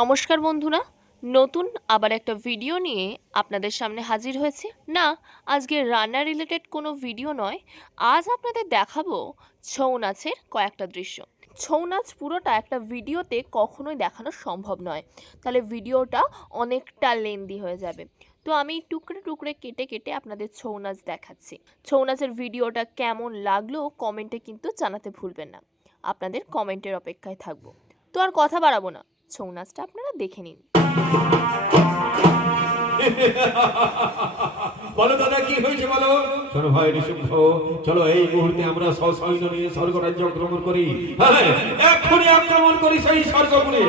নমস্কার বন্ধুরা, নতুন আবার একটা ভিডিও নিয়ে আপনাদের সামনে হাজির হয়েছি। না, আজকে রান্না রিলেটেড কোনো ভিডিও নয়। আজ আপনাদের দেখাবো ছৌ নাচের কয়েকটা দৃশ্য। ছৌ নাচ পুরোটা একটা ভিডিওতে কখনোই দেখানো সম্ভব নয়, তাহলে ভিডিওটা অনেকটা লেন্দি হয়ে যাবে। তো আমি টুকরে টুকরে কেটে কেটে আপনাদের ছৌ নাচ দেখাচ্ছি। ছৌ নাচের ভিডিওটা কেমন লাগলো কমেন্টে কিন্তু জানাতে ভুলবেন না। আপনাদের কমেন্টের অপেক্ষায় থাকবো। তো আর কথা বাড়াবো না, ছৌ নাচটা আপনারা দেখে নিন। বলো দাদা, কি হয়েছে বলো। শোনো ভাই ঋষভ, চলো এই মুহূর্তে আমরা সসৈন্য নিয়ে স্বর্গরাজ্য আক্রমণ করি। হ্যাঁ, এক্ষুনি আক্রমণ করি সেই স্বর্গপুরে।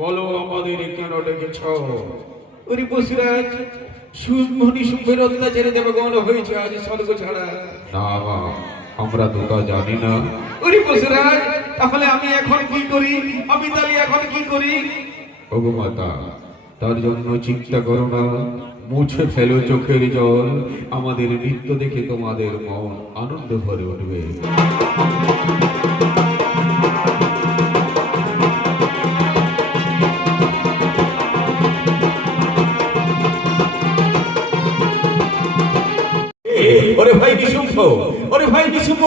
বলো আমাদের কেন ডেকেছ? ওরে বসিরাজ, সুমনি সুখের অত্যাচারে দেবগণ হয়েছে আজ স্বর্গ ছাড়া। না, আমরা তো তা জানি না। ওরে বসিরাজ, তাহলে আমি এখন কি করি? আমি তাহলে এখন কি করি? ওগো মাতা, তার জন্য চিন্তা করো না, মুছে ফেলো চোখের জল। আমাদের নৃত্য দেখে তোমাদের মন আনন্দ ভরে উঠবে। ওরে ভাই বিশুম্ভ, ওরে ভাই বিশুম্ভ,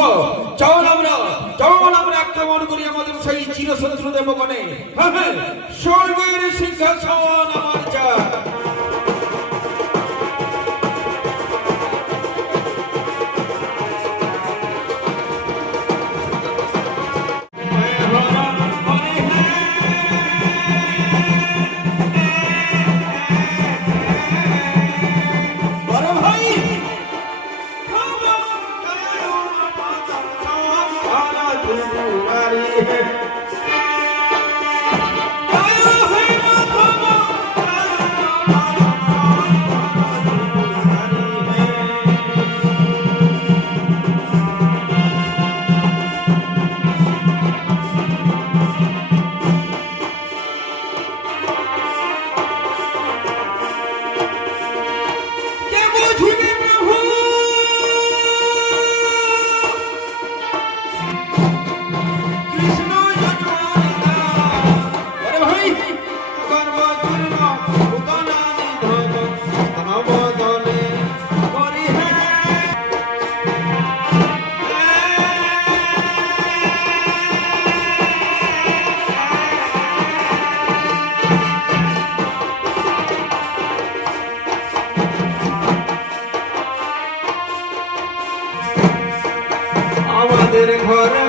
চল আমরা আক্রমণ করি আমাদের সেই চিরশত্রু দেবগণে। হ্যাঁ, স্বর্গের সিংহাসন আমার চাই। আমাদের ঘরে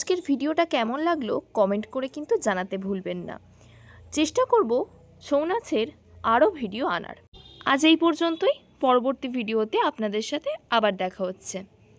আজকের ভিডিওটা কেমন লাগলো কমেন্ট করে কিন্তু জানাতে ভুলবেন না। চেষ্টা করব ছৌ নাচের আরও ভিডিও আনার। আজ এই পর্যন্তই, পরবর্তী ভিডিওতে আপনাদের সাথে আবার দেখা হচ্ছে।